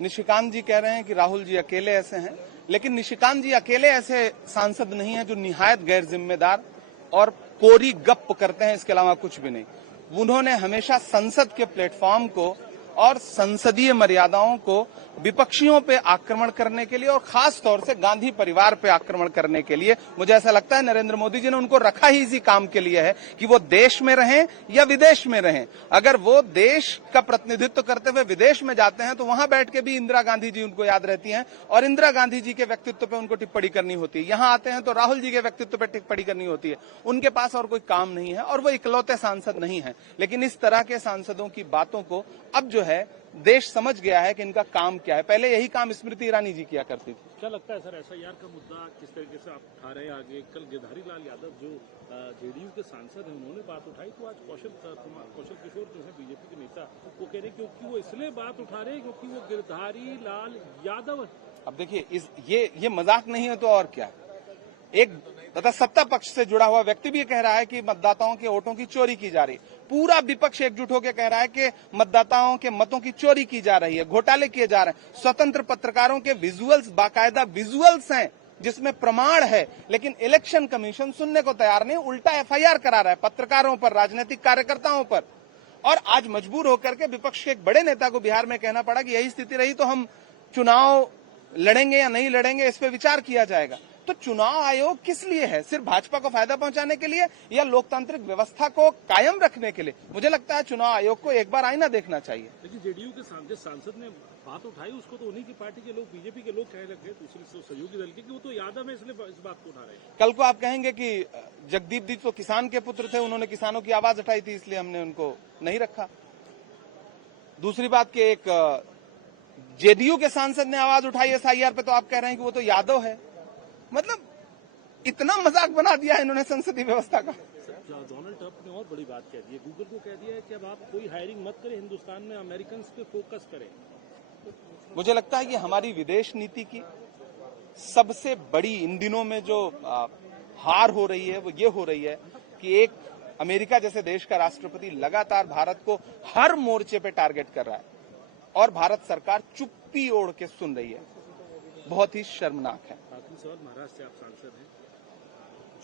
निशिकांत जी कह रहे हैं कि राहुल जी अकेले ऐसे हैं, लेकिन निशिकांत जी अकेले ऐसे सांसद नहीं हैं जो निहायत गैर जिम्मेदार और कोरी गप करते हैं, इसके अलावा कुछ भी नहीं। उन्होंने हमेशा संसद के प्लेटफॉर्म को और संसदीय मर्यादाओं को विपक्षियों पे आक्रमण करने के लिए और खास तौर से गांधी परिवार पे आक्रमण करने के लिए, मुझे ऐसा लगता है नरेंद्र मोदी जी ने उनको रखा ही इसी काम के लिए है कि वो देश में रहें या विदेश में रहें। अगर वो देश का प्रतिनिधित्व करते हुए विदेश में जाते हैं तो वहां बैठ के भी इंदिरा गांधी जी उनको याद रहती हैं और इंदिरा गांधी जी के व्यक्तित्व पे उनको टिप्पणी करनी होती है। यहां आते हैं तो राहुल जी के व्यक्तित्व पे टिप्पणी करनी होती है। उनके पास और कोई काम नहीं है और वो इकलौते सांसद नहीं है। लेकिन इस तरह के सांसदों की बातों को अब जो है देश समझ गया है कि इनका काम क्या है। पहले यही काम स्मृति ईरानी जी किया करती थी। क्या लगता है सर, एसआईआर का मुद्दा किस तरीके से आप उठा रहे हैं आगे? कल गिरधारी लाल यादव जो जेडीयू के सांसद हैं, उन्होंने बात उठाई, तो आज कौशल किशोर जो है बीजेपी के नेता, वो कह रहे हैं क्योंकि वो इसलिए बात उठा रहे हैं क्योंकि वो गिरधारी लाल यादव है। अब देखिए, ये मजाक नहीं है तो और क्या। एक तथा सत्ता पक्ष से जुड़ा हुआ व्यक्ति भी कह रहा है कि मतदाताओं के वोटों की चोरी की जा रही है। पूरा विपक्ष एकजुट होकर कह रहा है कि मतदाताओं के मतों की चोरी की जा रही है, घोटाले किए जा रहे हैं। स्वतंत्र पत्रकारों के विजुअल्स, बाकायदा विजुअल्स हैं जिसमें प्रमाण है, लेकिन इलेक्शन कमीशन सुनने को तैयार नहीं, उल्टा एफआईआर करा रहा है पत्रकारों पर, राजनीतिक कार्यकर्ताओं पर। और आज मजबूर होकर के विपक्ष के एक बड़े नेता को बिहार में कहना पड़ा कि यही स्थिति रही तो हम चुनाव लड़ेंगे या नहीं लड़ेंगे, इस पर विचार किया जाएगा। तो चुनाव आयोग किस लिए है? सिर्फ भाजपा को फायदा पहुंचाने के लिए या लोकतांत्रिक व्यवस्था को कायम रखने के लिए? मुझे लगता है चुनाव आयोग को एक बार आईना देखना चाहिए। लेकिन जेडीयू के सांसद ने बात उठाई, उसको तो उन्हीं की पार्टी के लोग, बीजेपी के लोग कहने लगे, दूसरे सहयोगी दल के, कि वो तो यादव है इसलिए इस बात को उठा रहे हैं। कल को आप कहेंगे कि जगदीप जी तो किसान के पुत्र थे, उन्होंने किसानों की आवाज उठाई थी इसलिए हमने उनको नहीं रखा। दूसरी बात कि एक जेडीयू के सांसद ने आवाज उठाई एसआईआर पे, तो आप कह रहे हैं कि वो तो यादव है। मतलब इतना मजाक बना दिया इन्होंने संसदीय व्यवस्था का। डोनाल्ड ट्रंप ने और बड़ी बात कह दी है, गूगल को कह दिया है कि अब आप कोई हायरिंग मत करें, हिंदुस्तान में अमेरिकन पे फोकस करें। मुझे लगता है कि हमारी विदेश नीति की सबसे बड़ी इन दिनों में जो हार हो रही है वो ये हो रही है कि एक अमेरिका जैसे देश का राष्ट्रपति लगातार भारत को हर मोर्चे पे टारगेट कर रहा है और भारत सरकार चुप्पी ओढ़ के सुन रही है। बहुत ही शर्मनाक है। आखिरी सवाल, महाराष्ट्र से आप सांसद हैं,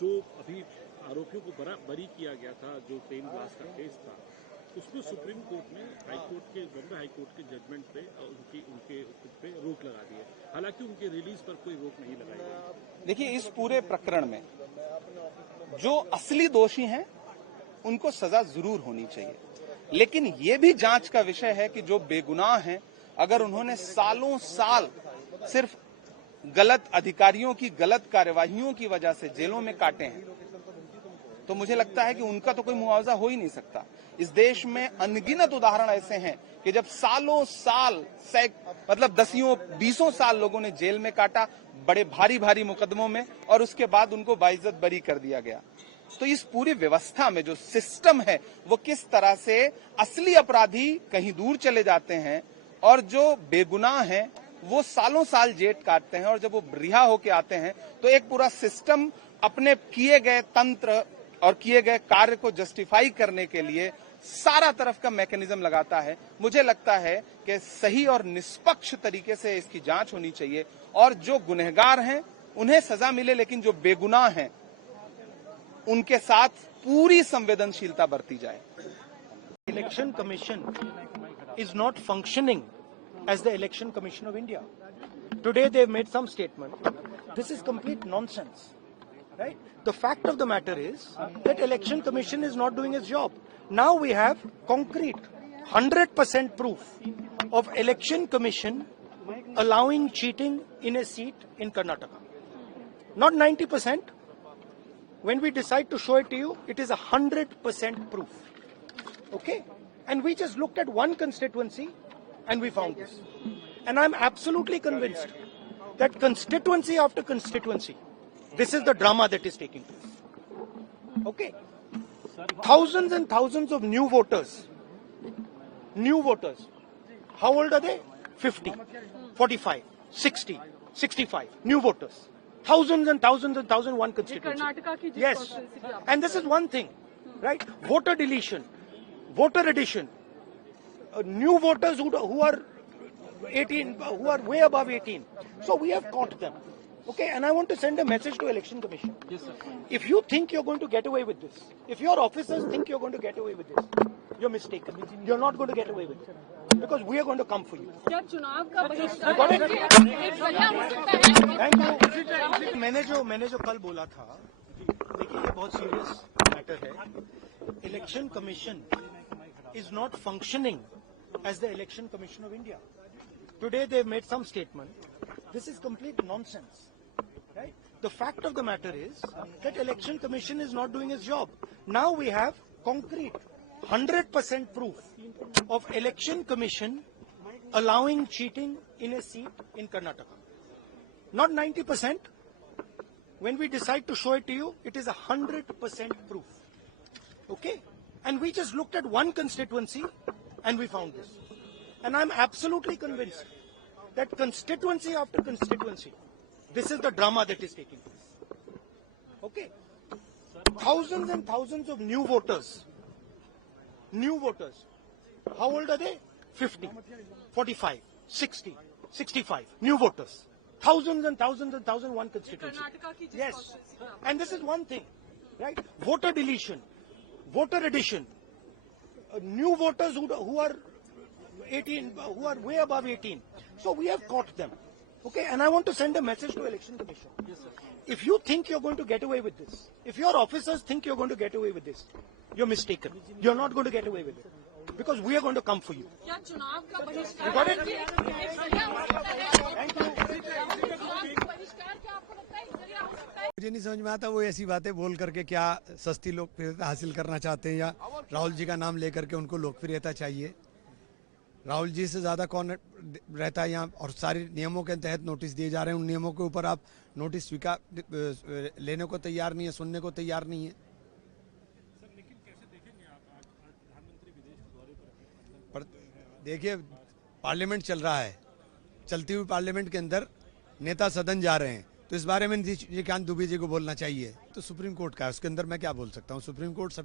जो अभी आरोपियों को बरी किया गया था, जो ट्रेन ब्लास्ट का केस था, उसमें सुप्रीम कोर्ट ने बॉम्बे हाई कोर्ट के जजमेंट पे उनके पे रोक लगा दी है। हालांकि उनके रिलीज पर कोई रोक नहीं लगाई गई। देखिए, इस पूरे प्रकरण में जो असली दोषी हैं उनको सजा जरूर होनी चाहिए, लेकिन ये भी जांच का विषय है कि जो बेगुनाह हैं, अगर उन्होंने सालों साल सिर्फ गलत अधिकारियों की गलत कार्यवाहियों की वजह से जेलों में काटे हैं, तो मुझे लगता है कि उनका तो कोई मुआवजा हो ही नहीं सकता। इस देश में अनगिनत उदाहरण ऐसे हैं कि जब सालों साल मतलब 10-20 साल लोगों ने जेल में काटा, बड़े भारी भारी मुकदमों में, और उसके बाद उनको बाइज्जत बरी कर दिया गया। तो इस पूरी व्यवस्था में जो सिस्टम है वो किस तरह से असली अपराधी कहीं दूर चले जाते हैं और जो बेगुनाह हैं वो सालों साल जेल काटते हैं, और जब वो रिहा होके आते हैं तो एक पूरा सिस्टम अपने किए गए तंत्र और किए गए कार्य को जस्टिफाई करने के लिए सारा तरफ का मैकेनिज्म लगाता है। मुझे लगता है कि सही और निष्पक्ष तरीके से इसकी जांच होनी चाहिए और जो गुनहगार हैं उन्हें सजा मिले, लेकिन जो बेगुनाह हैं उनके साथ पूरी संवेदनशीलता बरती जाए। Election Commission is not functioning as the Election Commission of India. Today they have made some statement. This is complete nonsense, right? The fact of the matter is that Election Commission is not doing its job. Now we have concrete 100% proof of Election Commission allowing cheating in a seat in Karnataka. Not 90%. When we decide to show it to you, it is 100% proof. Okay? And we just looked at one constituency and we found this. And I'm absolutely convinced that constituency after constituency, this is the drama that is taking place. Okay? Thousands and thousands of new voters. New voters. How old are they? 50, 45, 60, 65. New voters. Thousands and thousands and thousands, one constituency. Yes. And this is one thing, right? Voter deletion, voter addition, new voters who are 18, who are way above 18. So we have caught them. Okay, and I want to send a message to Election Commission. Yes, sir. If you think you're going to get away with this, if your officers think you're going to get away with this, you're mistaken. You're not going to get away with it. Because we are going to come for you. क्या चुनाव का बहिष्कार got it? एक वजह हो सकता है thank you. मैंने जो कल बोला था, देखिए ये बहुत सीरियस मैटर है। Election commission is not functioning as the Election Commission of India. Today they've made some statement. This is complete nonsense. Right? The fact of the matter is that Election Commission is not doing its job. Now we have concrete 100% proof of Election Commission allowing cheating in a seat in Karnataka. Not 90%. When we decide to show it to you, it is 100% proof. Okay? And we just looked at one constituency and we found this. And I'm absolutely convinced that constituency after constituency, this is the drama that is taking place. Okay? Thousands and thousands of new voters. New voters. How old are they? 50, 45, 60, 65. New voters. Thousands and thousands and thousands, one constituency. Karnataka की Yes. And this is one thing, right? Voter deletion, voter addition, new voters who are 18, who are way above 18. So we have caught them. Okay, and I want to send a message to Election Commission. If you think you're going to get away with this, if your officers think you're going to get away with this, you're mistaken. You're not going to get away with it. Because we are going to come for you. क्या चुनाव का बहिष्कार You got it? एक वजह हो सकता है Thank you. चुनाव का बहिष्कार क्या आपको लगता है एक जरिया हो सकता है मुझे नहीं समझ में आता वो ऐसी बातें बोल करके क्या सस्ती लोकप्रियता हासिल करना चाहते हैं या राहुल जी का नाम लेकर के उनको लोकप्रियता चाहिए। राहुल जी से ज़्यादा कौन रहता है यहाँ और सारे नियमों के तहत नोटिस दिए जा रहे हैं। उन नियमों के ऊपर आप नोटिस स्वीकार लेने को तैयार नहीं है, सुनने को तैयार नहीं है। पर देखिए पार्लियामेंट चल रहा है, चलती हुई पार्लियामेंट के अंदर नेता सदन जा रहे हैं, तो इस बारे में निशिकांत दुबे जी को बोलना चाहिए। तो सुप्रीम कोर्ट का है, उसके अंदर मैं क्या बोल सकता हूँ। Supreme court